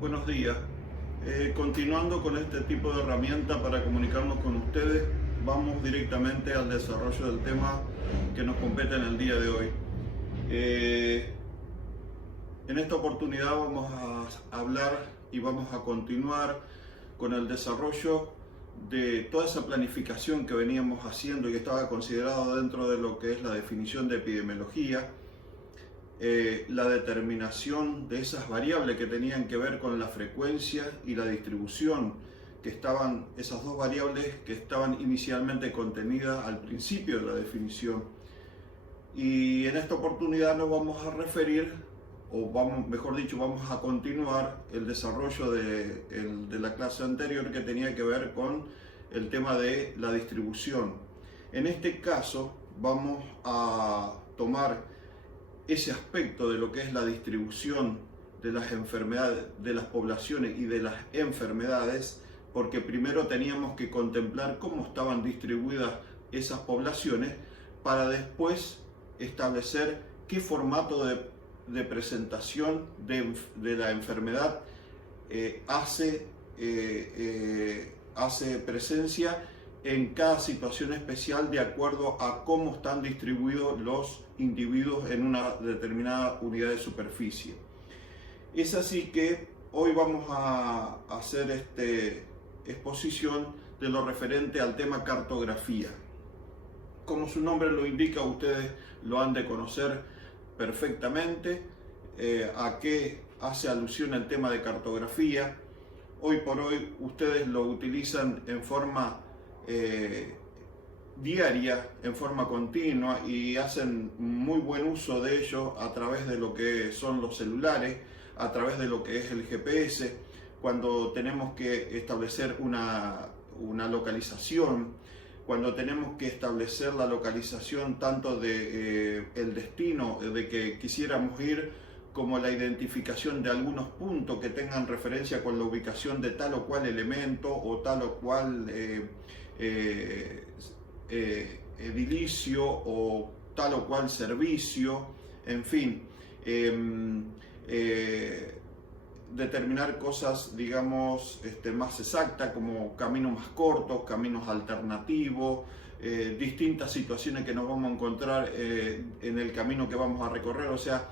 Buenos días. Continuando con este tipo de herramienta para comunicarnos con ustedes, vamos directamente al desarrollo del tema que nos compete en el día de hoy. En esta oportunidad vamos a hablar y vamos a continuar con el desarrollo de toda esa planificación que veníamos haciendo y que estaba considerado dentro de lo que es la definición de epidemiología. La determinación de esas variables que tenían que ver con la frecuencia y la distribución, que estaban esas dos variables que estaban inicialmente contenidas al principio de la definición. Y en esta oportunidad nos vamos a referir, mejor dicho, vamos a continuar el desarrollo de la clase anterior que tenía que ver con el tema de la distribución. En este caso vamos a tomar ese aspecto de lo que es la distribución de las enfermedades, de las poblaciones y de las enfermedades, porque primero teníamos que contemplar cómo estaban distribuidas esas poblaciones para después establecer qué formato de presentación de la enfermedad hace presencia en cada situación especial de acuerdo a cómo están distribuidos los individuos en una determinada unidad de superficie. Es así que hoy vamos a hacer exposición de lo referente al tema cartografía. Como su nombre lo indica, ustedes lo han de conocer perfectamente. ¿A qué hace alusión el tema de cartografía? Hoy por hoy ustedes lo utilizan en forma diaria, en forma continua, y hacen muy buen uso de ello a través de lo que son los celulares, a través de lo que es el GPS, cuando tenemos que establecer una localización, cuando tenemos que establecer la localización tanto de el destino de que quisiéramos ir, como la identificación de algunos puntos que tengan referencia con la ubicación de tal o cual elemento o tal o cual edilicio o tal o cual servicio, en fin, determinar cosas, digamos, más exactas, como caminos más cortos, caminos alternativos, distintas situaciones que nos vamos a encontrar en el camino que vamos a recorrer. O sea,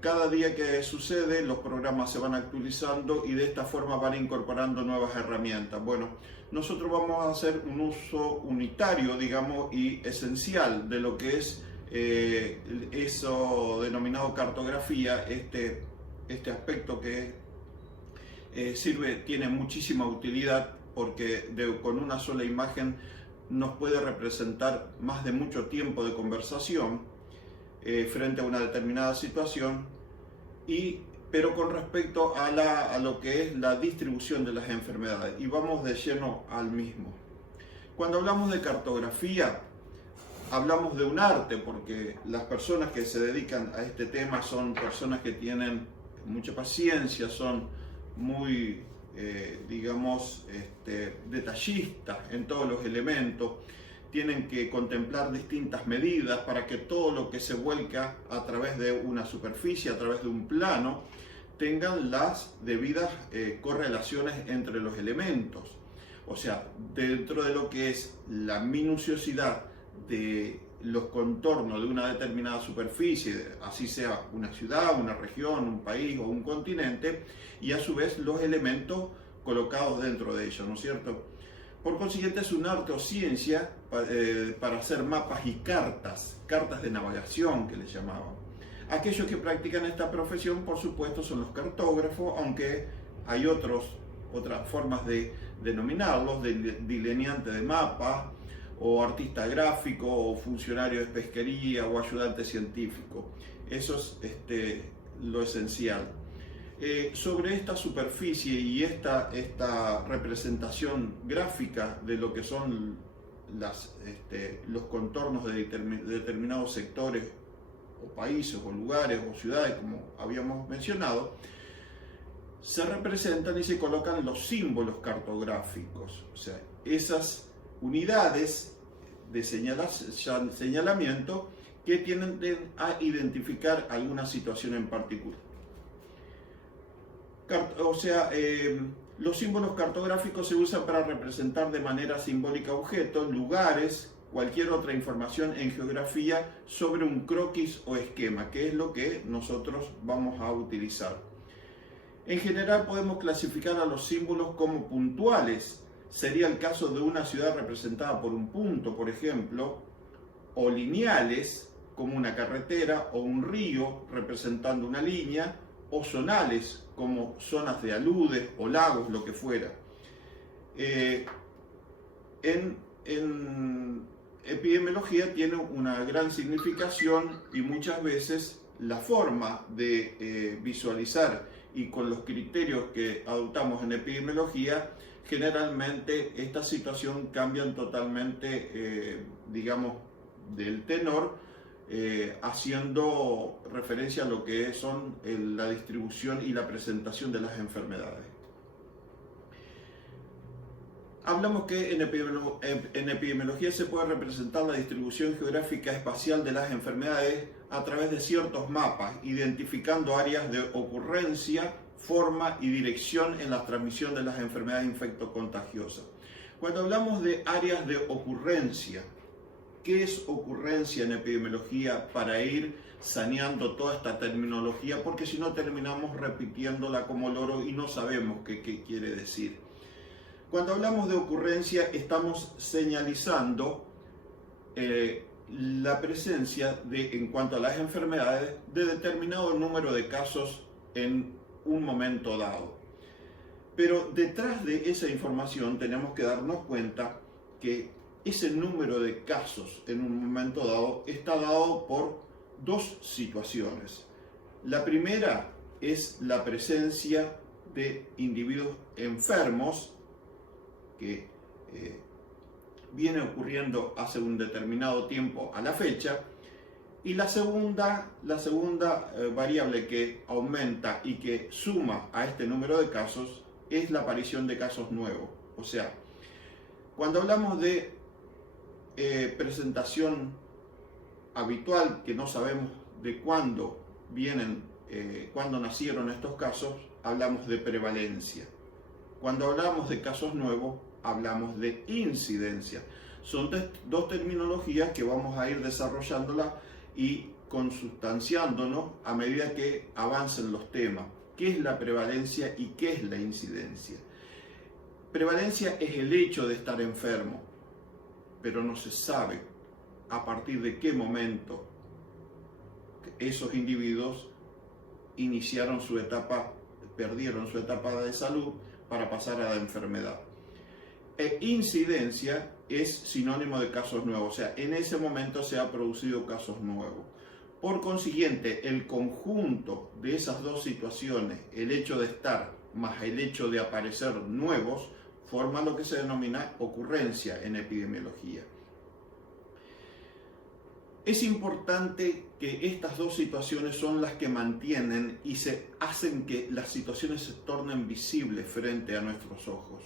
cada día que sucede, los programas se van actualizando y de esta forma van incorporando nuevas herramientas. Bueno, nosotros vamos a hacer un uso unitario, digamos, y esencial de lo que es eso denominado cartografía, este aspecto que tiene muchísima utilidad porque con una sola imagen nos puede representar más de mucho tiempo de conversación frente a una determinada situación, pero con respecto a lo que es la distribución de las enfermedades. Y vamos de lleno al mismo. Cuando hablamos de cartografía, hablamos de un arte, porque las personas que se dedican a este tema son personas que tienen mucha paciencia, son muy, digamos, detallistas en todos los elementos. Tienen que contemplar distintas medidas para que todo lo que se vuelca a través de una superficie, a través de un plano, tengan las debidas correlaciones entre los elementos. O sea, dentro de lo que es la minuciosidad de los contornos de una determinada superficie, así sea una ciudad, una región, un país o un continente, y a su vez los elementos colocados dentro de ello, ¿no es cierto? Por consiguiente, es un arte o ciencia para hacer mapas y cartas de navegación que les llamaban. Aquellos que practican esta profesión, por supuesto, son los cartógrafos, aunque hay otras formas de denominarlos, delineante de mapas, o artista gráfico, o funcionario de pesquería, o ayudante científico. Eso es lo esencial. Sobre esta superficie y esta representación gráfica de lo que son los contornos de determinados sectores o países o lugares o ciudades, como habíamos mencionado, se representan y se colocan los símbolos cartográficos, o sea, esas unidades de señalamiento que tienden a identificar alguna situación en particular. Los símbolos cartográficos se usan para representar de manera simbólica objetos, lugares, cualquier otra información en geografía sobre un croquis o esquema, que es lo que nosotros vamos a utilizar. En general podemos clasificar a los símbolos como puntuales. Sería el caso de una ciudad representada por un punto, por ejemplo, o lineales, como una carretera o un río representando una línea, o zonales, como zonas de aludes o lagos, lo que fuera. En epidemiología tiene una gran significación y muchas veces la forma de visualizar y con los criterios que adoptamos en epidemiología, generalmente esta situación cambian totalmente, digamos, del tenor, haciendo referencia a lo que son la distribución y la presentación de las enfermedades. Hablamos que en epidemiología se puede representar la distribución geográfica espacial de las enfermedades a través de ciertos mapas, identificando áreas de ocurrencia, forma y dirección en la transmisión de las enfermedades infectocontagiosas. Cuando hablamos de áreas de ocurrencia, ¿qué es ocurrencia en epidemiología para ir saneando toda esta terminología? Porque si no terminamos repitiéndola como loro y no sabemos qué quiere decir. Cuando hablamos de ocurrencia estamos señalizando la presencia en cuanto a las enfermedades de determinado número de casos en un momento dado. Pero detrás de esa información tenemos que darnos cuenta que ese número de casos en un momento dado está dado por dos situaciones. La primera es la presencia de individuos enfermos que viene ocurriendo hace un determinado tiempo a la fecha, y la segunda variable que aumenta y que suma a este número de casos es la aparición de casos nuevos. O sea, cuando hablamos de presentación habitual, que no sabemos de cuándo cuándo nacieron estos casos, hablamos de prevalencia. Cuando hablamos de casos nuevos, hablamos de incidencia. Son dos terminologías que vamos a ir desarrollándolas y consustanciándonos a medida que avancen los temas. ¿Qué es la prevalencia y qué es la incidencia? Prevalencia es el hecho de estar enfermo, pero no se sabe a partir de qué momento esos individuos iniciaron su etapa, perdieron su etapa de salud para pasar a la enfermedad. Incidencia es sinónimo de casos nuevos, o sea, en ese momento se han producido casos nuevos. Por consiguiente, el conjunto de esas dos situaciones, el hecho de estar más el hecho de aparecer nuevos, forma lo que se denomina ocurrencia en epidemiología. Es importante que estas dos situaciones son las que mantienen y se hacen que las situaciones se tornen visibles frente a nuestros ojos.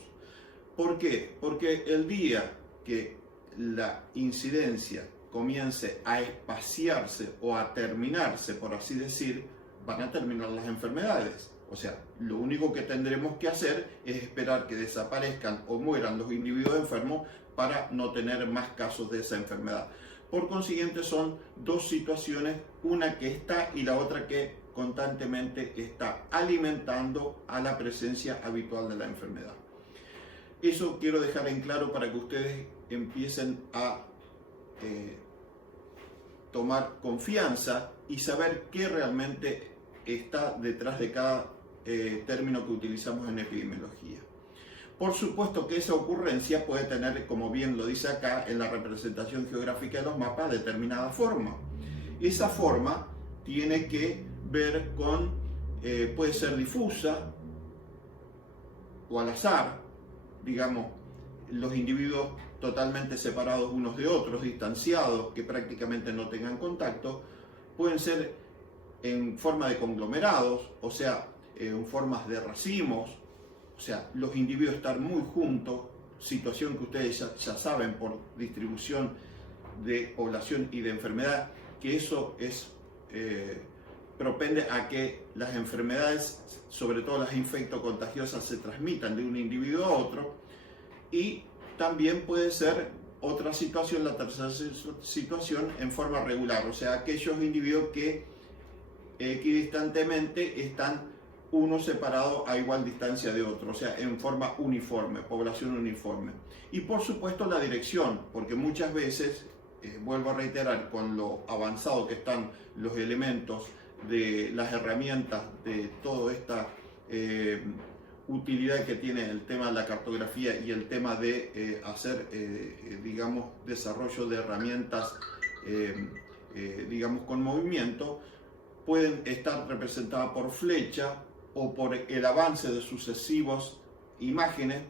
¿Por qué? Porque el día que la incidencia comience a espaciarse o a terminarse, por así decir, van a terminar las enfermedades. O sea, lo único que tendremos que hacer es esperar que desaparezcan o mueran los individuos enfermos para no tener más casos de esa enfermedad. Por consiguiente, son dos situaciones, una que está y la otra que constantemente está alimentando a la presencia habitual de la enfermedad. Eso quiero dejar en claro para que ustedes empiecen a tomar confianza y saber qué realmente está detrás de cada término que utilizamos en epidemiología. Por supuesto que esa ocurrencia puede tener, como bien lo dice acá, en la representación geográfica de los mapas, determinada forma. Esa forma tiene que ver con, puede ser difusa o al azar, digamos, los individuos totalmente separados unos de otros, distanciados, que prácticamente no tengan contacto, pueden ser en forma de conglomerados, o sea, en formas de racimos, o sea, los individuos estar muy juntos, situación que ustedes ya saben por distribución de población y de enfermedad, que eso es propende a que las enfermedades, sobre todo las infectocontagiosas, se transmitan de un individuo a otro. Y también puede ser otra situación, la tercera situación, en forma regular, o sea, aquellos individuos que equidistantemente están uno separado a igual distancia de otro, o sea, en forma uniforme, población uniforme. Y por supuesto la dirección, porque muchas veces, vuelvo a reiterar, con lo avanzado que están los elementos de las herramientas de toda esta utilidad que tiene el tema de la cartografía y el tema de hacer, digamos, desarrollo de herramientas, digamos, con movimiento, pueden estar representadas por flecha o por el avance de sucesivas imágenes.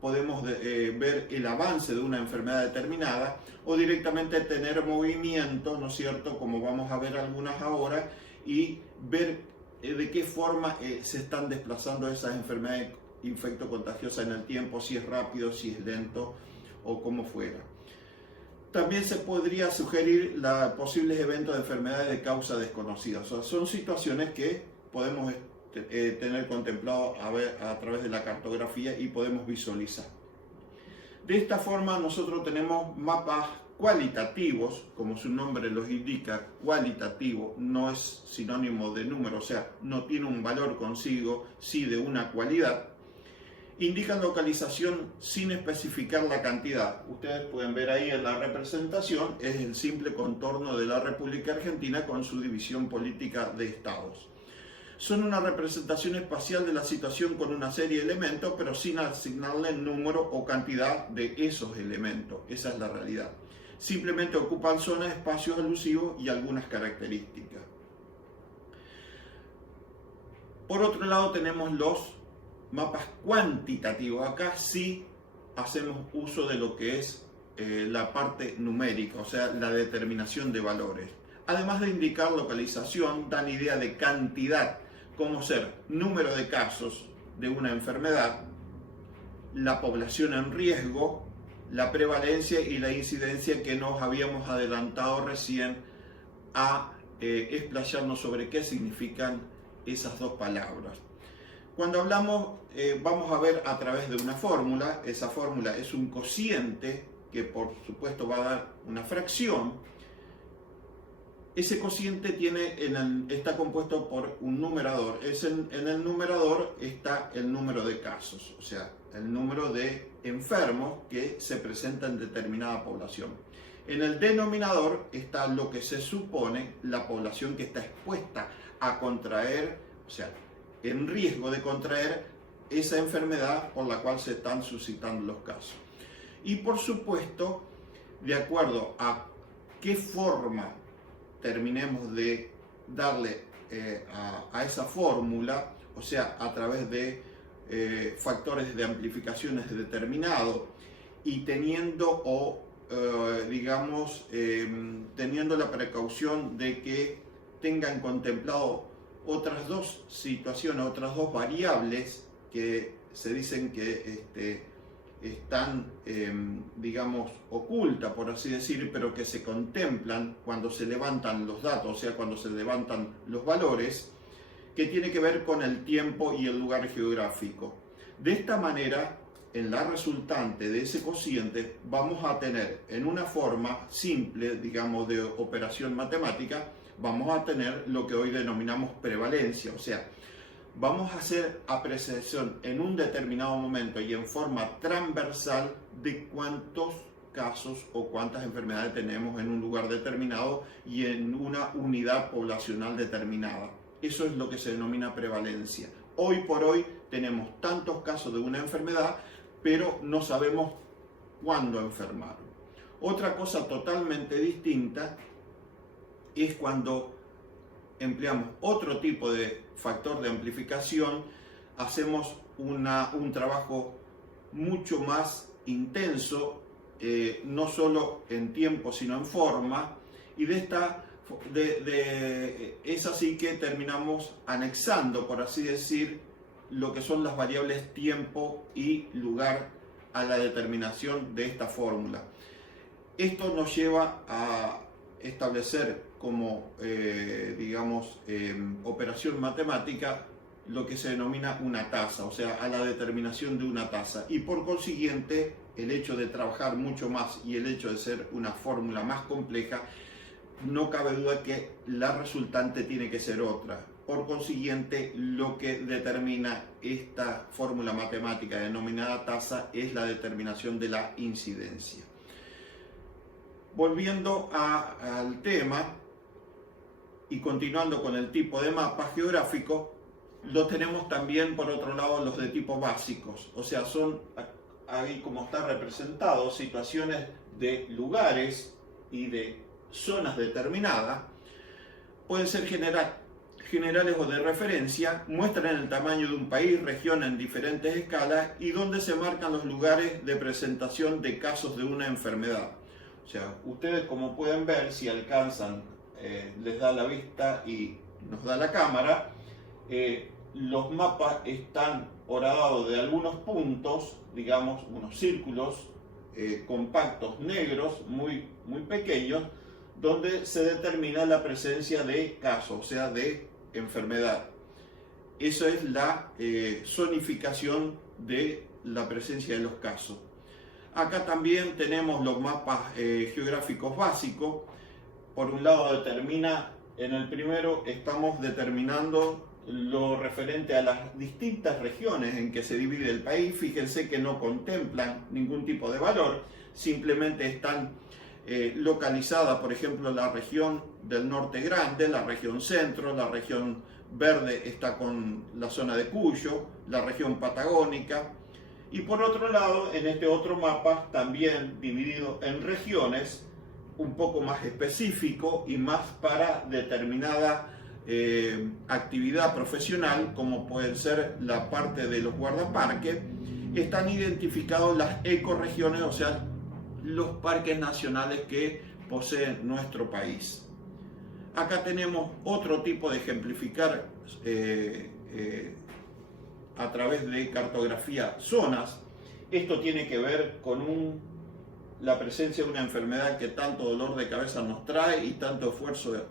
Podemos ver el avance de una enfermedad determinada o directamente tener movimiento, ¿no es cierto?, como vamos a ver algunas ahora, y ver de qué forma se están desplazando esas enfermedades infectocontagiosas en el tiempo, si es rápido, si es lento o como fuera. También se podría sugerir posibles eventos de enfermedades de causa desconocida. O sea, son situaciones que podemos tener contemplado a través de la cartografía y podemos visualizar. De esta forma nosotros tenemos mapas cualitativos, como su nombre los indica. Cualitativo no es sinónimo de número, o sea, no tiene un valor consigo, sí de una cualidad. Indican localización sin especificar la cantidad. Ustedes pueden ver ahí en la representación, es el simple contorno de la República Argentina con su división política de estados. Son una representación espacial de la situación con una serie de elementos, pero sin asignarle número o cantidad de esos elementos. Esa es la realidad. Simplemente ocupan zonas, espacios alusivos y algunas características. Por otro lado tenemos los mapas cuantitativos. Acá sí hacemos uso de lo que es la parte numérica, o sea, la determinación de valores. Además de indicar localización, dan idea de cantidad, como ser número de casos de una enfermedad, la población en riesgo, la prevalencia y la incidencia, que nos habíamos adelantado recién a explayarnos sobre qué significan esas dos palabras. Cuando hablamos, vamos a ver a través de una fórmula. Esa fórmula es un cociente que por supuesto va a dar una fracción. Ese cociente está compuesto por un numerador. En el numerador está el número de casos, o sea, el número de enfermos que se presenta en determinada población. En el denominador está lo que se supone la población que está expuesta a contraer, o sea, en riesgo de contraer esa enfermedad por la cual se están suscitando los casos. Y por supuesto, de acuerdo a qué forma terminemos de darle a esa fórmula, o sea, a través de factores de amplificaciones determinados y teniendo teniendo la precaución de que tengan contemplado otras dos situaciones, otras dos variables que se dicen que están, digamos, ocultas, por así decir, pero que se contemplan cuando se levantan los datos, o sea, cuando se levantan los valores, que tiene que ver con el tiempo y el lugar geográfico. De esta manera, en la resultante de ese cociente, vamos a tener en una forma simple, digamos, de operación matemática, vamos a tener lo que hoy denominamos prevalencia, o sea, vamos a hacer apreciación en un determinado momento y en forma transversal de cuántos casos o cuántas enfermedades tenemos en un lugar determinado y en una unidad poblacional determinada. Eso es lo que se denomina prevalencia. Hoy por hoy tenemos tantos casos de una enfermedad, pero no sabemos cuándo enfermaron. Otra cosa totalmente distinta es cuando empleamos otro tipo de factor de amplificación, hacemos un trabajo mucho más intenso, no solo en tiempo sino en forma, y es así que terminamos anexando, por así decir, lo que son las variables tiempo y lugar a la determinación de esta fórmula. Esto nos lleva a establecer como, digamos, operación matemática, lo que se denomina una tasa, o sea, a la determinación de una tasa. Y por consiguiente, el hecho de trabajar mucho más y el hecho de ser una fórmula más compleja, no cabe duda que la resultante tiene que ser otra. Por consiguiente, lo que determina esta fórmula matemática denominada tasa es la determinación de la incidencia. Volviendo al tema y continuando con el tipo de mapa geográfico, lo tenemos también por otro lado los de tipo básicos, o sea, son ahí como está representado situaciones de lugares y de zonas determinadas, pueden ser generales o de referencia, muestran el tamaño de un país, región en diferentes escalas y donde se marcan los lugares de presentación de casos de una enfermedad. O sea, ustedes como pueden ver, si alcanzan, les da la vista y nos da la cámara, los mapas están horadados de algunos puntos, digamos, unos círculos compactos negros, muy pequeños, donde se determina la presencia de casos, o sea, de enfermedad. Eso es la zonificación de la presencia de los casos. Acá también tenemos los mapas geográficos básicos. Por un lado determina, en el primero estamos determinando lo referente a las distintas regiones en que se divide el país. Fíjense que no contemplan ningún tipo de valor, simplemente están localizadas, por ejemplo, la región del norte grande, la región centro, la región verde está con la zona de Cuyo, la región patagónica. Y por otro lado, en este otro mapa, también dividido en regiones, un poco más específico y más para determinada actividad profesional, como pueden ser la parte de los guardaparques, están identificados las ecorregiones, o sea, los parques nacionales que posee nuestro país. Acá tenemos otro tipo de ejemplificar a través de cartografía zonas. Esto tiene que ver con la presencia de una enfermedad que tanto dolor de cabeza nos trae y tanto esfuerzo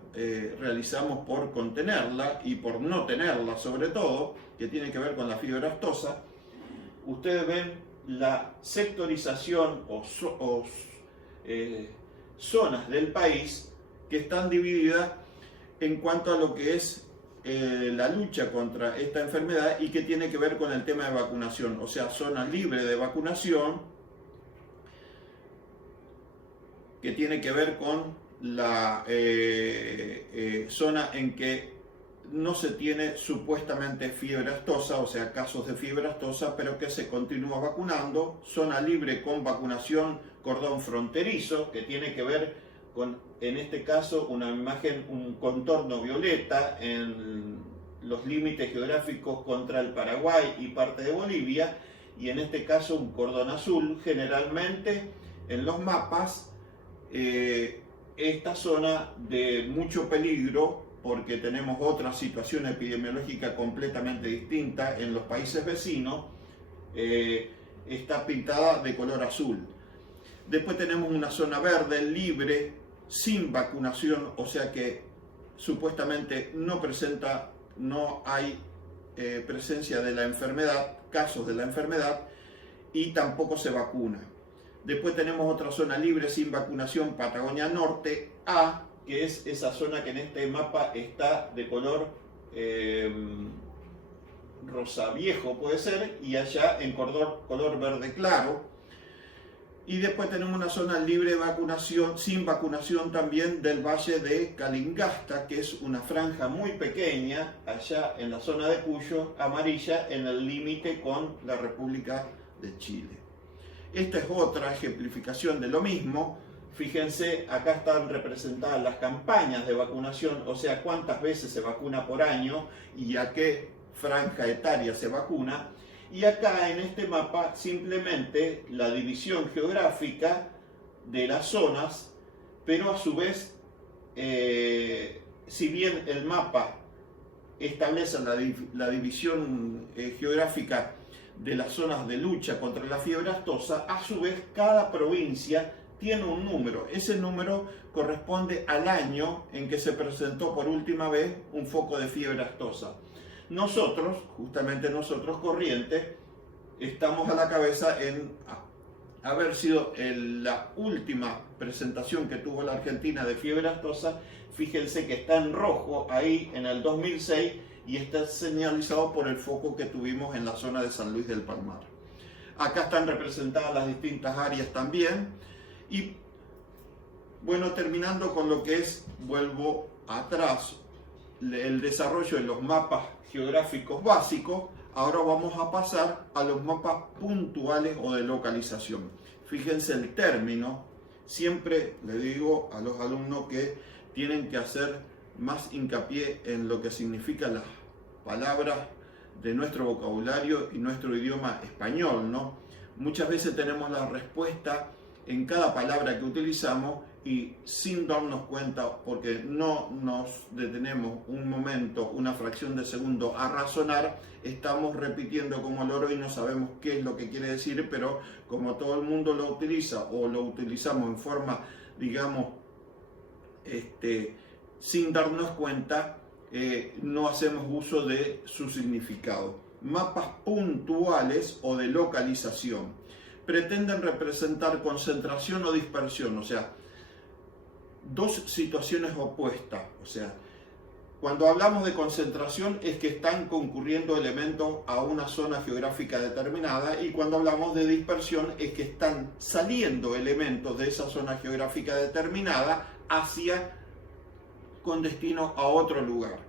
realizamos por contenerla y por no tenerla, sobre todo, que tiene que ver con la fiebre aftosa. Ustedes ven la sectorización o zonas del país que están divididas en cuanto a lo que es la lucha contra esta enfermedad y que tiene que ver con el tema de vacunación, o sea, zona libre de vacunación, que tiene que ver con la zona en que no se tiene supuestamente fiebre aftosa, o sea, casos de fiebre aftosa, pero que se continúa vacunando. Zona libre con vacunación, cordón fronterizo, que tiene que ver con, en este caso, una imagen, un contorno violeta en los límites geográficos contra el Paraguay y parte de Bolivia, y en este caso un cordón azul. Generalmente en los mapas esta zona de mucho peligro, porque tenemos otra situación epidemiológica completamente distinta en los países vecinos, está pintada de color azul. Después tenemos una zona verde, libre, sin vacunación, o sea que supuestamente no hay presencia de la enfermedad, casos de la enfermedad, y tampoco se vacuna. Después tenemos otra zona libre sin vacunación, Patagonia Norte A, que es esa zona que en este mapa está de color rosa viejo, puede ser, y allá en color verde claro. Y después tenemos una zona libre de vacunación, sin vacunación también, del Valle de Calingasta, que es una franja muy pequeña, allá en la zona de Cuyo, amarilla, en el límite con la República de Chile. Esta es otra ejemplificación de lo mismo. Fíjense, acá están representadas las campañas de vacunación, o sea, cuántas veces se vacuna por año y a qué franja etaria se vacuna. Y acá en este mapa simplemente la división geográfica de las zonas, pero a su vez, si bien el mapa establece la división geográfica de las zonas de lucha contra la fiebre aftosa, a su vez cada provincia tiene un número. Ese número corresponde al año en que se presentó por última vez un foco de fiebre aftosa. Nosotros, justamente nosotros, Corrientes, estamos a la cabeza en haber sido la última presentación que tuvo la Argentina de fiebre aftosa. Fíjense que está en rojo ahí en el 2006 y está señalizado por el foco que tuvimos en la zona de San Luis del Palmar. Acá están representadas las distintas áreas también. Y bueno, terminando con lo que es, vuelvo atrás, el desarrollo de los mapas geográficos básicos. Ahora vamos a pasar a los mapas puntuales o de localización. Fíjense el término. Siempre le digo a los alumnos que tienen que hacer más hincapié en lo que significan las palabras de nuestro vocabulario y nuestro idioma español, ¿no? Muchas veces tenemos la respuesta en cada palabra que utilizamos y sin darnos cuenta, porque no nos detenemos un momento, una fracción de segundo a razonar, estamos repitiendo como loro y no sabemos qué es lo que quiere decir, pero como todo el mundo lo utiliza o lo utilizamos en forma, digamos, sin darnos cuenta, no hacemos uso de su significado. Mapas puntuales o de localización pretenden representar concentración o dispersión, o sea, dos situaciones opuestas. O sea, cuando hablamos de concentración es que están concurriendo elementos a una zona geográfica determinada, y cuando hablamos de dispersión es que están saliendo elementos de esa zona geográfica determinada con destino a otro lugar.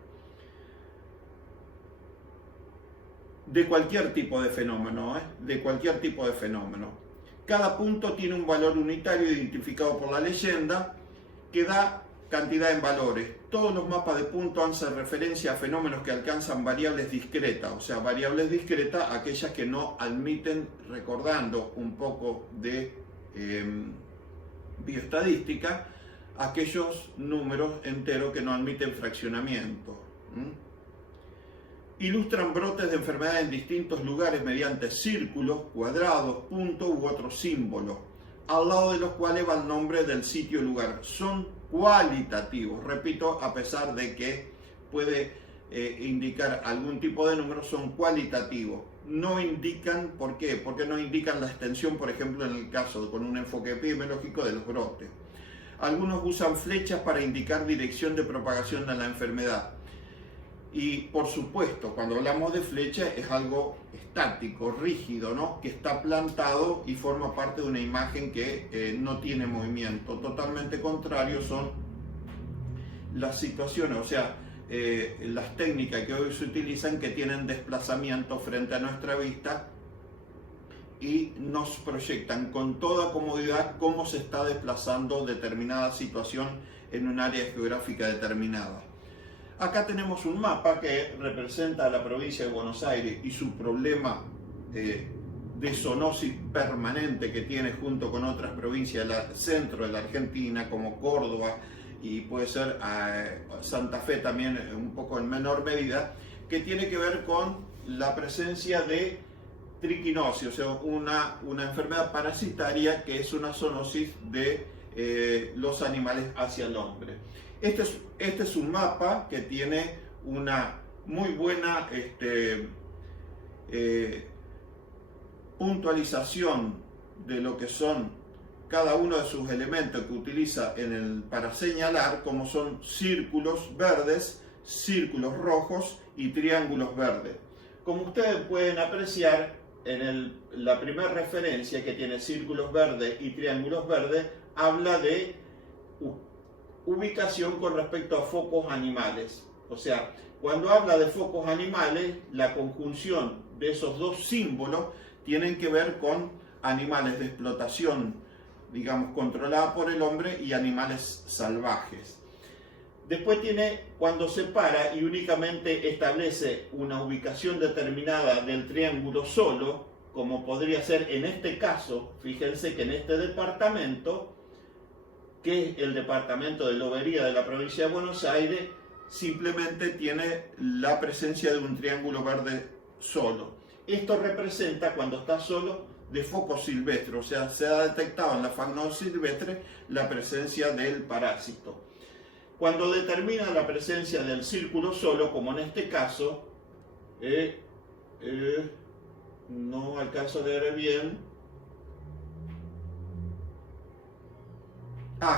De cualquier tipo de fenómeno, de cualquier tipo de fenómeno. Cada punto tiene un valor unitario identificado por la leyenda que da cantidad en valores. Todos los mapas de punto hacen referencia a fenómenos que alcanzan variables discretas, o sea, variables discretas, aquellas que no admiten, recordando un poco de bioestadística, aquellos números enteros que no admiten fraccionamiento. Ilustran brotes de enfermedades en distintos lugares mediante círculos, cuadrados, puntos u otros símbolos, al lado de los cuales va el nombre del sitio y lugar. Son cualitativos, repito, a pesar de que puede indicar algún tipo de número, son cualitativos. No indican, ¿por qué? Porque no indican la extensión, por ejemplo, en el caso con un enfoque epidemiológico de los brotes. Algunos usan flechas para indicar dirección de propagación de la enfermedad. Y por supuesto, cuando hablamos de flecha es algo estático, rígido, ¿no? Que está plantado y forma parte de una imagen que no tiene movimiento. Totalmente contrario son las situaciones, o sea, las técnicas que hoy se utilizan que tienen desplazamiento frente a nuestra vista y nos proyectan con toda comodidad cómo se está desplazando determinada situación en un área geográfica determinada. Acá tenemos un mapa que representa a la provincia de Buenos Aires y su problema de zoonosis permanente que tiene junto con otras provincias del centro de la Argentina, como Córdoba y puede ser Santa Fe también, un poco en menor medida, que tiene que ver con la presencia de triquinosis, o sea, una enfermedad parasitaria que es una zoonosis de los animales hacia el hombre. Este es un mapa que tiene una muy buena puntualización de lo que son cada uno de sus elementos que utiliza para señalar, como son círculos verdes, círculos rojos y triángulos verdes. Como ustedes pueden apreciar, en la primera referencia que tiene círculos verdes y triángulos verdes, habla de ubicación con respecto a focos animales. O sea, cuando habla de focos animales, la conjunción de esos dos símbolos tienen que ver con animales de explotación, digamos, controlada por el hombre, y animales salvajes. Después tiene, cuando separa y únicamente establece una ubicación determinada del triángulo solo, como podría ser en este caso, fíjense que en este departamento, que es el departamento de Lobería de la provincia de Buenos Aires, simplemente tiene la presencia de un triángulo verde solo. Esto representa, cuando está solo, de focos silvestres, o sea, se ha detectado en la fauna silvestre la presencia del parásito. Cuando determina la presencia del círculo solo, como en este caso, no alcanzo a leer bien.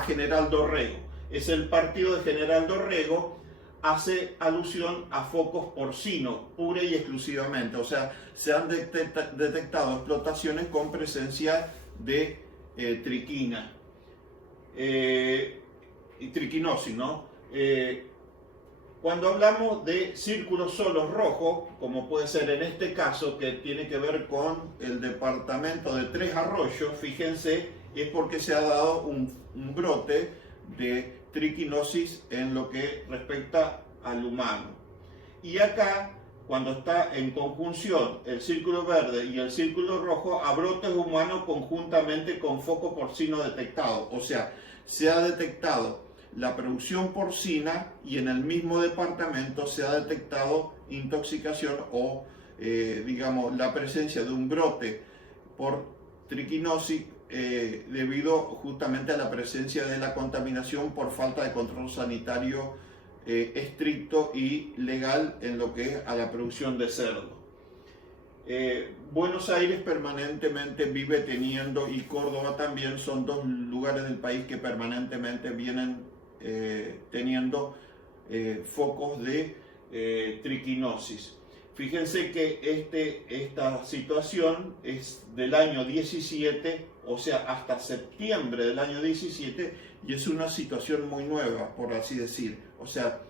General Dorrego. Es el partido de General Dorrego, hace alusión a focos porcinos, pura y exclusivamente. O sea, se han detectado explotaciones con presencia de triquina y triquinosis, ¿no? Cuando hablamos de círculos solos rojos, como puede ser en este caso, que tiene que ver con el departamento de Tres Arroyos, fíjense, es porque se ha dado un brote de triquinosis en lo que respecta al humano. Y acá, cuando está en conjunción el círculo verde y el círculo rojo, a brotes humanos conjuntamente con foco porcino detectado. O sea, se ha detectado la producción porcina y en el mismo departamento se ha detectado intoxicación o, digamos, la presencia de un brote por triquinosis debido justamente a la presencia de la contaminación por falta de control sanitario estricto y legal en lo que es a la producción de cerdo. Buenos Aires permanentemente vive teniendo, y Córdoba también, son dos lugares del país que permanentemente vienen teniendo focos de triquinosis. Fíjense que esta situación es del año 17, o sea, hasta septiembre del año 17, y es una situación muy nueva, por así decir. O sea,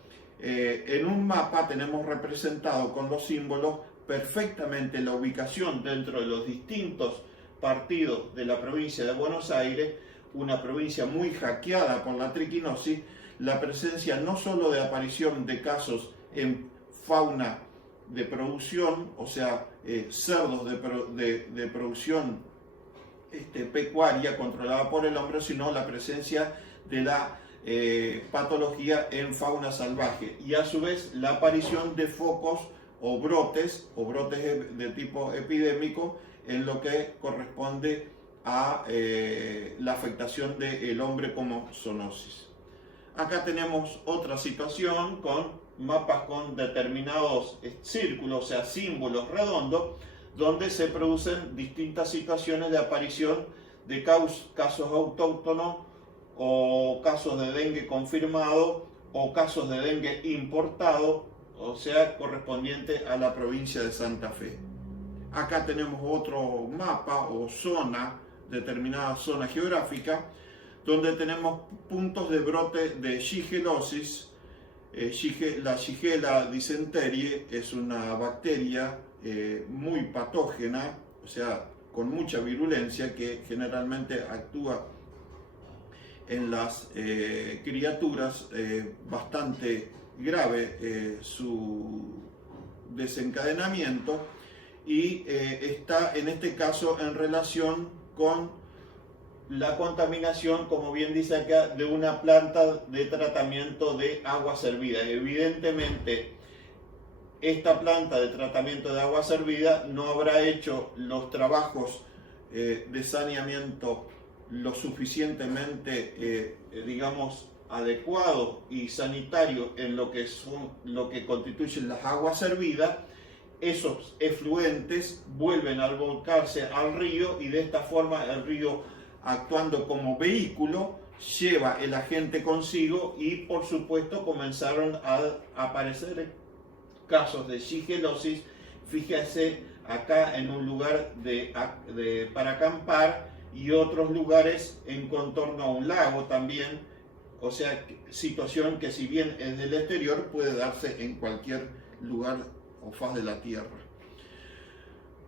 en un mapa tenemos representado con los símbolos perfectamente la ubicación dentro de los distintos partidos de la provincia de Buenos Aires, una provincia muy hackeada por la triquinosis, la presencia no solo de aparición de casos en fauna de producción, o sea, cerdos de producción pecuaria controlada por el hombre, sino la presencia de la patología en fauna salvaje y a su vez la aparición de focos o brotes de tipo epidémico en lo que corresponde a la afectación del hombre como zoonosis. Acá tenemos otra situación con mapas con determinados círculos, o sea, símbolos redondos, donde se producen distintas situaciones de aparición de casos autóctonos o casos de dengue confirmado o casos de dengue importado, o sea, correspondiente a la provincia de Santa Fe. Acá tenemos otro mapa o zona, determinada zona geográfica, donde tenemos puntos de brote de shigelosis. La Shigella dysenterie es una bacteria muy patógena, o sea, con mucha virulencia, que generalmente actúa en las criaturas bastante grave su desencadenamiento, y está en este caso en relación con la contaminación, como bien dice acá, de una planta de tratamiento de agua servida. Evidentemente, esta planta de tratamiento de agua servida no habrá hecho los trabajos de saneamiento lo suficientemente, digamos, adecuado y sanitario en lo que constituyen las aguas servidas. Esos efluentes vuelven a volcarse al río y de esta forma el río, actuando como vehículo, lleva el agente consigo y por supuesto comenzaron a aparecer casos de shigelosis. Fíjense acá en un lugar para acampar y otros lugares en contorno a un lago también, o sea, situación que si bien es del exterior puede darse en cualquier lugar o faz de la Tierra.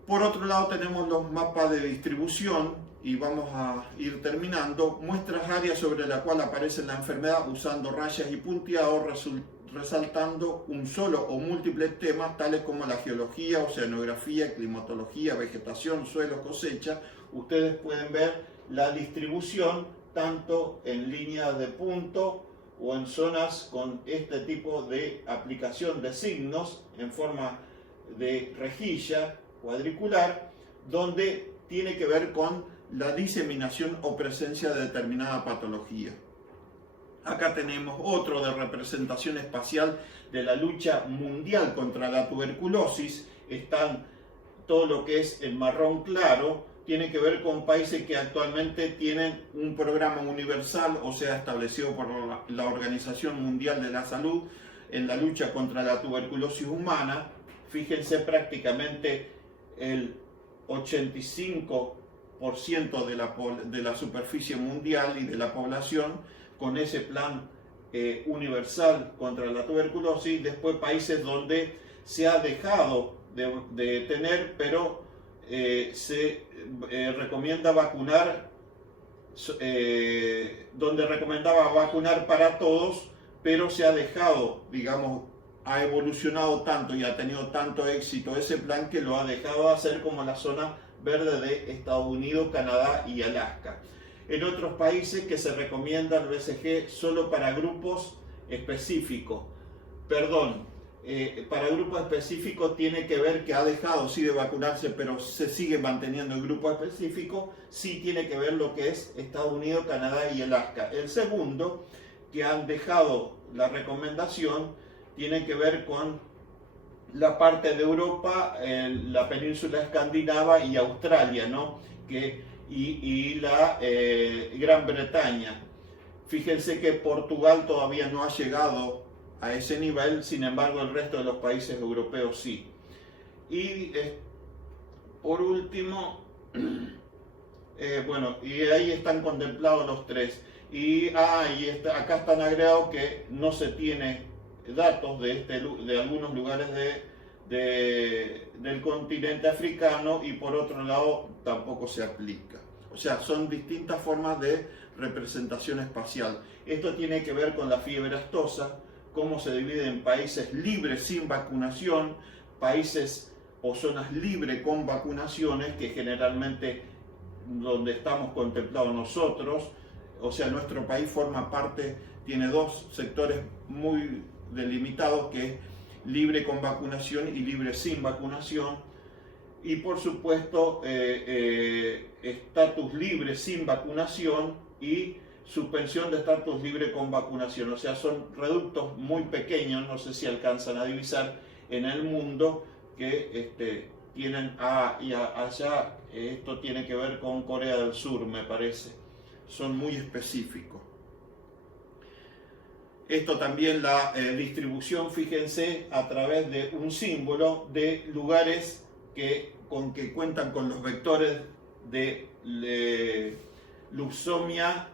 Por otro lado tenemos los mapas de distribución y vamos a ir terminando. Muestras áreas sobre la cual aparece la enfermedad usando rayas y punteados, resaltando un solo o múltiples temas tales como la geología, oceanografía, climatología, vegetación, suelo, cosecha. Ustedes pueden ver la distribución tanto en líneas de punto o en zonas con este tipo de aplicación de signos en forma de rejilla cuadricular, donde tiene que ver con la diseminación o presencia de determinada patología. Acá tenemos otro de representación espacial de la lucha mundial contra la tuberculosis. Están todo lo que es el marrón claro, tiene que ver con países que actualmente tienen un programa universal, o sea, establecido por la Organización Mundial de la Salud en la lucha contra la tuberculosis humana. Fíjense, prácticamente el 85% de la superficie mundial y de la población con ese plan universal contra la tuberculosis. Después países donde se ha dejado de tener, pero se recomienda vacunar, donde recomendaba vacunar para todos, pero se ha dejado, digamos, ha evolucionado tanto y ha tenido tanto éxito ese plan que lo ha dejado de hacer, como la zona verde de Estados Unidos, Canadá y Alaska. En otros países que se recomienda el BCG solo para grupos específicos, para grupos específicos tiene que ver que ha dejado sí de vacunarse, pero se sigue manteniendo en grupos específicos. Sí tiene que ver lo que es Estados Unidos, Canadá y Alaska. El segundo, que han dejado la recomendación, tiene que ver con la parte de Europa, la península escandinava y Australia, ¿no? Y la Gran Bretaña. Fíjense que Portugal todavía no ha llegado a ese nivel, sin embargo el resto de los países europeos sí. Y por último, bueno, y ahí están contemplados los tres. Acá están agregados que no se tiene datos de algunos lugares del continente africano, y por otro lado tampoco se aplica. O sea, son distintas formas de representación espacial. Esto tiene que ver con la fiebre aftosa, cómo se divide en países libres sin vacunación, países o zonas libres con vacunaciones, que generalmente donde estamos contemplados nosotros. O sea, nuestro país forma parte, tiene dos sectores muy delimitados, que es libre con vacunación y libre sin vacunación. Y por supuesto, estatus libre sin vacunación y suspensión de estatus libre con vacunación. O sea, son reductos muy pequeños, no sé si alcanzan a divisar en el mundo, que tienen allá. Esto tiene que ver con Corea del Sur, me parece. Son muy específicos. Esto también, la distribución, fíjense, a través de un símbolo de lugares que cuentan con los vectores de Luxomia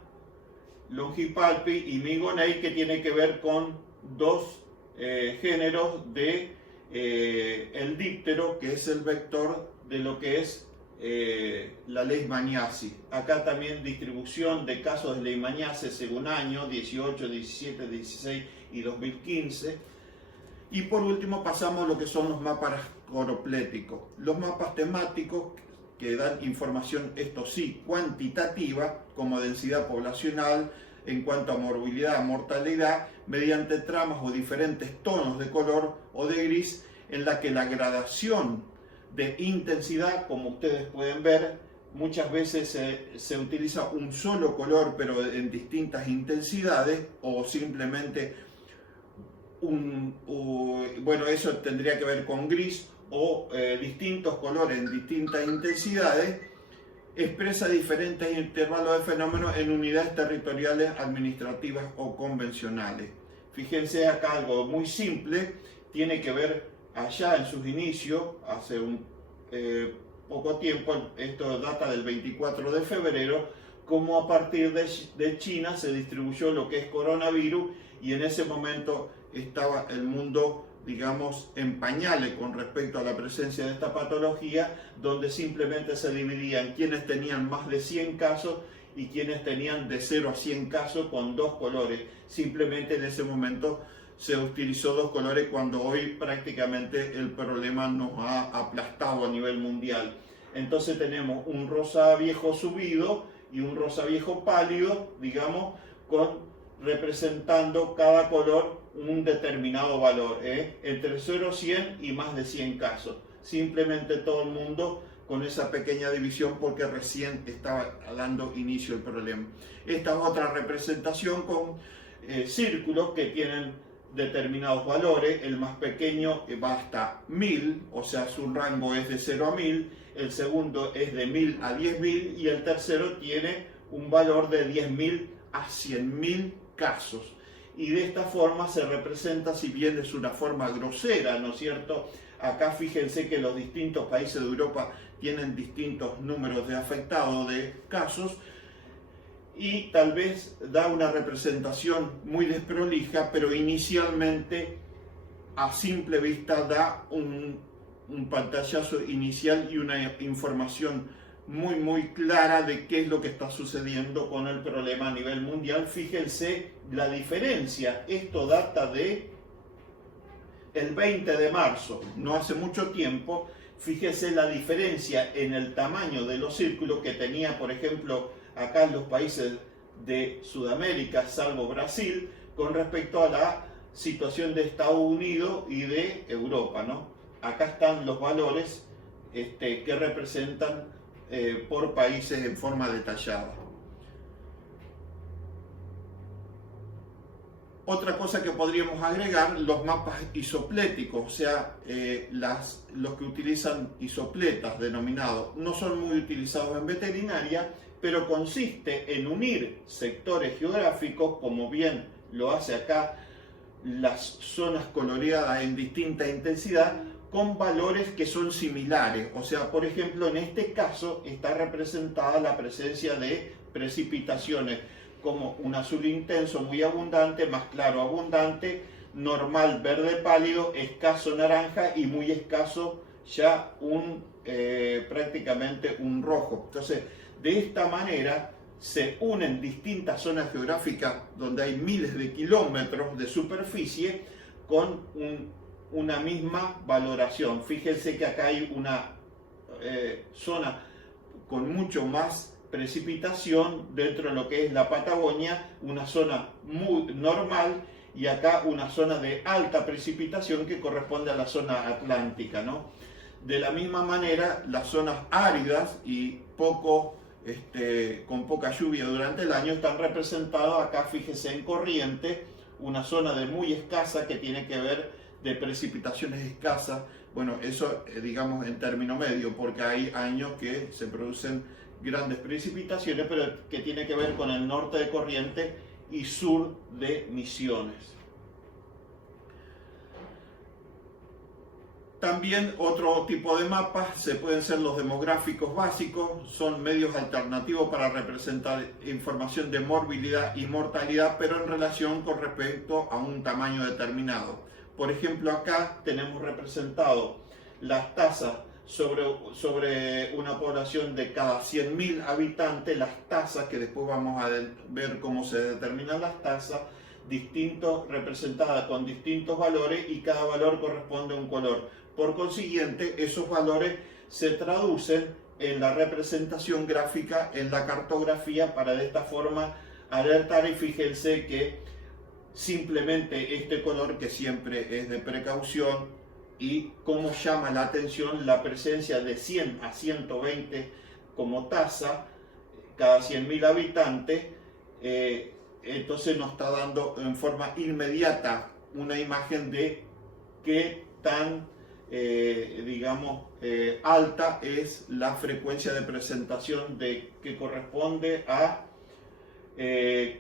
longipalpi y Migonei, que tiene que ver con dos géneros de el díptero, que es el vector de lo que es la leishmaniasis. Acá también distribución de casos de leishmaniasis según año, 18, 17, 16 y 2015. Y por último pasamos a lo que son los mapas coropléticos. Los mapas temáticos, que dan información, esto sí, cuantitativa, como densidad poblacional, en cuanto a morbilidad, mortalidad, mediante tramas o diferentes tonos de color o de gris, en la que la gradación de intensidad, como ustedes pueden ver, muchas veces se utiliza un solo color, pero en distintas intensidades, o simplemente bueno, eso tendría que ver con gris, o distintos colores en distintas intensidades, expresa diferentes intervalos de fenómenos en unidades territoriales, administrativas o convencionales. Fíjense acá algo muy simple, tiene que ver allá en sus inicios, hace poco tiempo, esto data del 24 de febrero, como a partir de China se distribuyó lo que es coronavirus, y en ese momento estaba el mundo, digamos, en pañales con respecto a la presencia de esta patología, donde simplemente se dividían quienes tenían más de 100 casos y quienes tenían de 0 a 100 casos, con dos colores. Simplemente en ese momento se utilizó dos colores, cuando hoy prácticamente el problema nos ha aplastado a nivel mundial. Entonces tenemos un rosa viejo subido y un rosa viejo pálido, digamos, representando cada color un determinado valor, entre 0 a 100 y más de 100 casos. Simplemente todo el mundo con esa pequeña división porque recién estaba dando inicio el problema. Esta es otra representación con círculos que tienen determinados valores. El más pequeño va hasta 1000, o sea, su rango es de 0 a 1000, el segundo es de 1000 a 10.000 y el tercero tiene un valor de 10.000 a 100.000 casos. Y de esta forma se representa, si bien es una forma grosera, ¿no es cierto? Acá fíjense que los distintos países de Europa tienen distintos números de afectados, de casos, y tal vez da una representación muy desprolija, pero inicialmente a simple vista da un pantallazo inicial y una información muy clara de qué es lo que está sucediendo con el problema a nivel mundial. Fíjense la diferencia, esto data de el 20 de marzo, no hace mucho tiempo. Fíjese la diferencia en el tamaño de los círculos que tenía, por ejemplo, acá en los países de Sudamérica, salvo Brasil, con respecto a la situación de Estados Unidos y de Europa, ¿no? Acá están los valores que representan por países en forma detallada. Otra cosa que podríamos agregar, los mapas isopléticos, o sea, los que utilizan isopletas denominados, no son muy utilizados en veterinaria, pero consiste en unir sectores geográficos, como bien lo hace acá, las zonas coloreadas en distinta intensidad, con valores que son similares. O sea, por ejemplo, en este caso está representada la presencia de precipitaciones, como un azul intenso muy abundante, más claro abundante, normal verde pálido, escaso naranja y muy escaso ya prácticamente un rojo. Entonces, de esta manera se unen distintas zonas geográficas donde hay miles de kilómetros de superficie con una misma valoración. Fíjense que acá hay una zona con mucho más precipitación dentro de lo que es la Patagonia, una zona muy normal, y acá una zona de alta precipitación que corresponde a la zona atlántica, ¿no? De la misma manera, las zonas áridas y con poca lluvia durante el año están representadas acá, fíjese, en corriente, una zona de muy escasa que tiene que ver de precipitaciones escasas. Bueno, eso digamos en término medio, porque hay años que se producen grandes precipitaciones, pero que tiene que ver con el norte de Corrientes y sur de Misiones. También otro tipo de mapas se pueden ser los demográficos básicos, son medios alternativos para representar información de morbilidad y mortalidad, pero en relación con respecto a un tamaño determinado. Por ejemplo, acá tenemos representado las tasas sobre una población de cada 100.000 habitantes, las tasas, que después vamos a ver cómo se determinan las tasas, representadas con distintos valores, y cada valor corresponde a un color. Por consiguiente, esos valores se traducen en la representación gráfica, en la cartografía, para de esta forma alertar. Y fíjense que simplemente este color, que siempre es de precaución, y cómo llama la atención la presencia de 100 a 120 como tasa cada 100.000 habitantes, entonces nos está dando en forma inmediata una imagen de qué tan alta es la frecuencia de presentación que corresponde a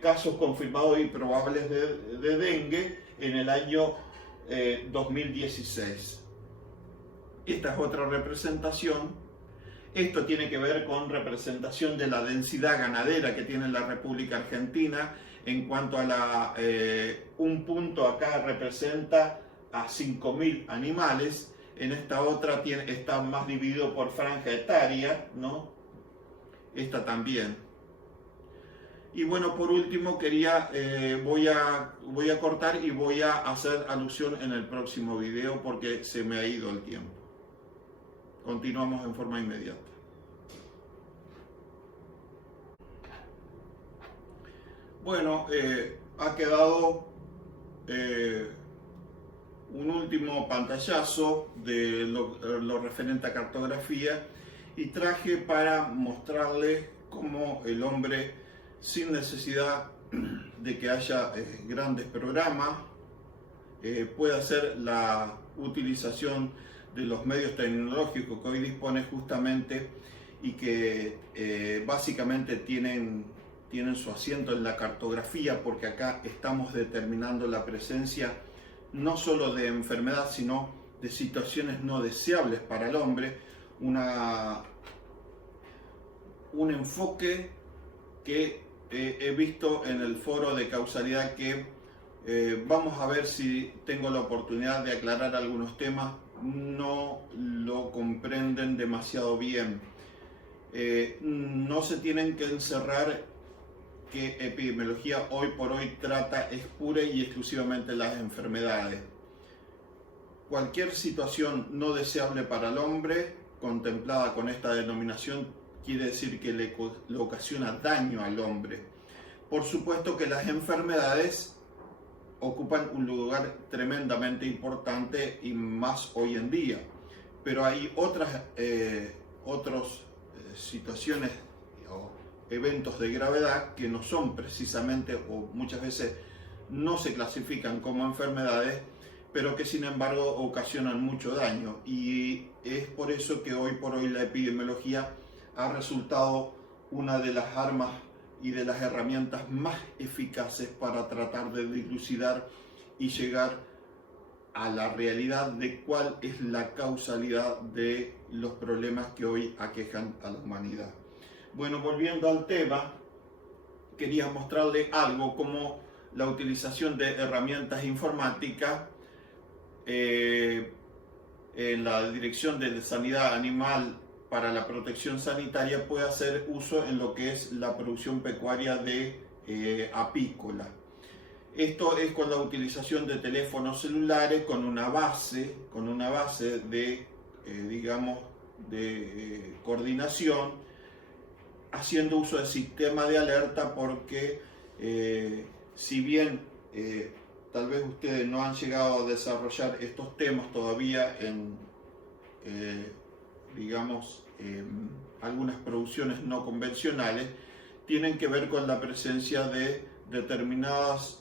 casos confirmados y probables de dengue en el año 2016. Esta es otra representación. Esto tiene que ver con representación de la densidad ganadera que tiene la República Argentina. En cuanto a un punto acá representa a 5.000 animales, en esta otra está más dividido por franja etaria, ¿no? Esta también. Y bueno, por último voy a cortar y voy a hacer alusión en el próximo video porque se me ha ido el tiempo. Continuamos en forma inmediata. Bueno, ha quedado un último pantallazo de lo referente a cartografía, y traje para mostrarles cómo el hombre, sin necesidad de que haya grandes programas, puede hacer la utilización de los medios tecnológicos que hoy dispone justamente y que básicamente tienen su asiento en la cartografía, porque acá estamos determinando la presencia no solo de enfermedad, sino de situaciones no deseables para el hombre, un enfoque que he visto en el foro de causalidad que vamos a ver si tengo la oportunidad de aclarar algunos temas. No lo comprenden demasiado bien. No se tienen que encerrar que epidemiología hoy por hoy trata es pura y exclusivamente las enfermedades. Cualquier situación no deseable para el hombre, contemplada con esta denominación, quiere decir que le ocasiona daño al hombre. Por supuesto que las enfermedades ocupan un lugar tremendamente importante y más hoy en día, pero hay otras situaciones o eventos de gravedad que no son precisamente, o muchas veces no se clasifican como enfermedades, pero que sin embargo ocasionan mucho daño, y es por eso que hoy por hoy la epidemiología ha resultado una de las armas y de las herramientas más eficaces para tratar de dilucidar y llegar a la realidad de cuál es la causalidad de los problemas que hoy aquejan a la humanidad. Bueno, volviendo al tema, quería mostrarle algo como la utilización de herramientas informáticas en la Dirección de Sanidad Animal para la Protección Sanitaria puede hacer uso en lo que es la producción pecuaria de apícola. Esto es con la utilización de teléfonos celulares con una base de, digamos, de coordinación, haciendo uso del sistema de alerta, porque si bien tal vez ustedes no han llegado a desarrollar estos temas todavía en, digamos, algunas producciones no convencionales, tienen que ver con la presencia de determinados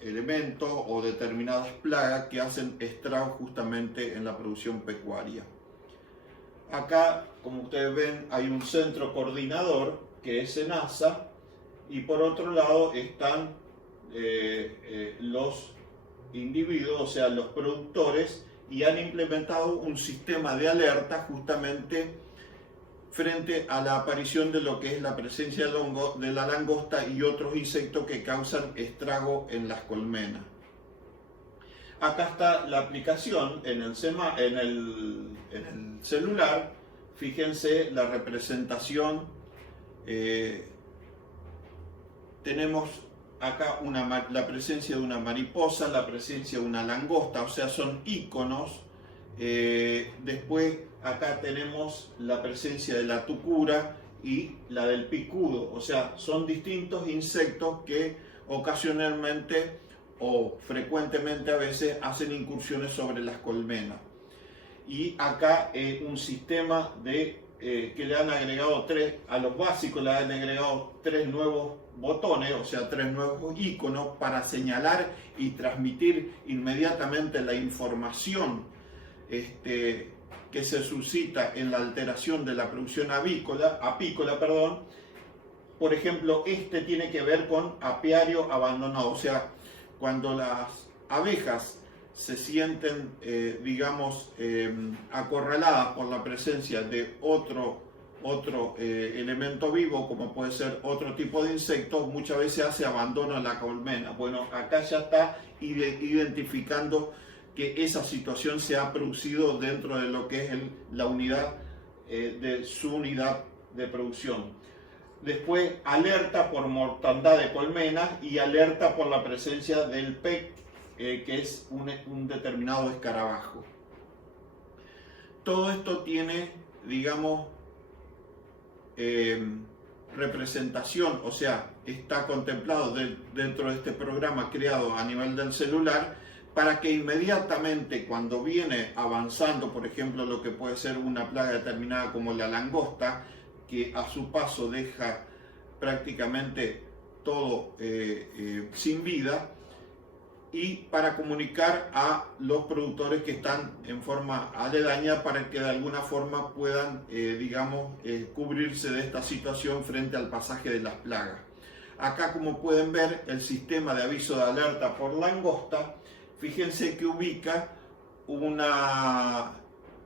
elementos o determinadas plagas que hacen estragos justamente en la producción pecuaria. Acá, como ustedes ven, hay un centro coordinador que es SENASA, y por otro lado están los individuos, o sea, los productores, y han implementado un sistema de alerta justamente frente a la aparición de lo que es la presencia de la langosta y otros insectos que causan estrago en las colmenas. Acá está la aplicación en el celular. Fíjense la representación. Tenemos acá la presencia de una mariposa, la presencia de una langosta, o sea, son iconos. Después acá tenemos la presencia de la tucura y la del picudo, o sea, son distintos insectos que ocasionalmente o frecuentemente a veces hacen incursiones sobre las colmenas. Y acá un sistema de que le han agregado a los básicos le han agregado 3 nuevos botones, o sea, 3 nuevos iconos para señalar y transmitir inmediatamente la información que se suscita en la alteración de la producción apícola. Por ejemplo, tiene que ver con apiario abandonado, o sea, cuando las abejas se sienten, digamos, acorraladas por la presencia de otro elemento vivo, como puede ser otro tipo de insecto, muchas veces hace abandono en la colmena. Bueno, acá ya está identificando que esa situación se ha producido dentro de lo que es la unidad de su unidad de producción. Después, alerta por mortandad de colmenas y alerta por la presencia del PEC, que es un determinado escarabajo. Todo esto tiene, digamos, representación, o sea, está contemplado dentro de este programa creado a nivel del celular, para que inmediatamente cuando viene avanzando, por ejemplo, lo que puede ser una plaga determinada como la langosta, que a su paso deja prácticamente todo sin vida, y para comunicar a los productores que están en forma aledaña para que de alguna forma puedan, cubrirse de esta situación frente al pasaje de las plagas. Acá, como pueden ver, el sistema de aviso de alerta por langosta, fíjense que ubica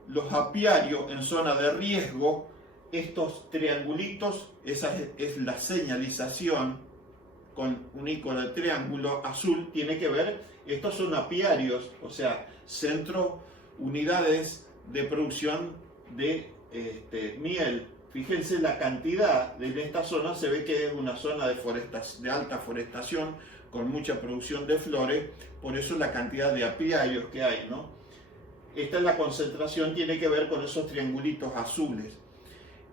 los apiarios en zona de riesgo. Estos triangulitos, esa es la señalización con un icono de triángulo azul, tiene que ver, estos son apiarios, o sea, unidades de producción de miel. Fíjense la cantidad de esta zona, se ve que es una zona de alta forestación, con mucha producción de flores, por eso la cantidad de apiarios que hay, ¿no? Esta es la concentración, tiene que ver con esos triangulitos azules.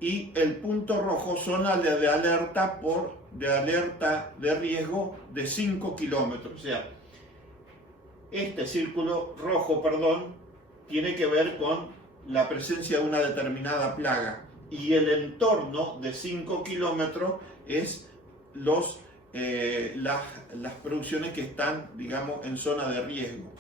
Y el punto rojo, zona de alerta de riesgo de 5 kilómetros. O sea, este círculo rojo, tiene que ver con la presencia de una determinada plaga. Y el entorno de 5 kilómetros es las producciones que están, digamos, en zona de riesgo.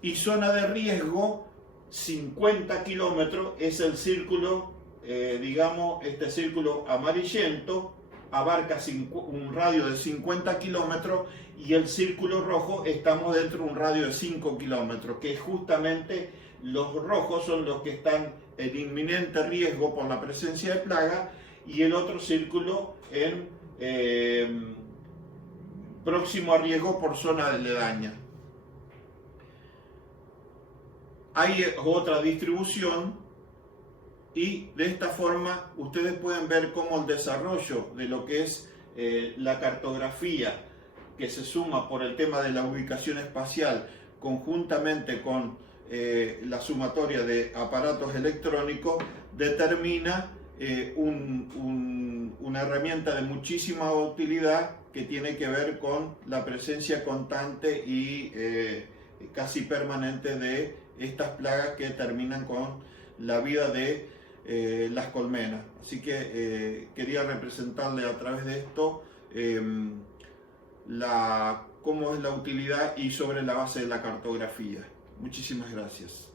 Y zona de riesgo, 50 kilómetros, es el círculo, este círculo amarillento, abarca un radio de 50 kilómetros, y el círculo rojo, estamos dentro de un radio de 5 kilómetros, que justamente los rojos son los que están en inminente riesgo por la presencia de plaga, y el otro círculo en próximo a riesgo por zona aledaña. Hay otra distribución, y de esta forma ustedes pueden ver cómo el desarrollo de lo que es la cartografía, que se suma por el tema de la ubicación espacial conjuntamente con la sumatoria de aparatos electrónicos, determina una herramienta de muchísima utilidad que tiene que ver con la presencia constante y casi permanente de estas plagas que terminan con la vida de las colmenas. Así que quería representarle a través de esto cómo es la utilidad y sobre la base de la cartografía. Muchísimas gracias.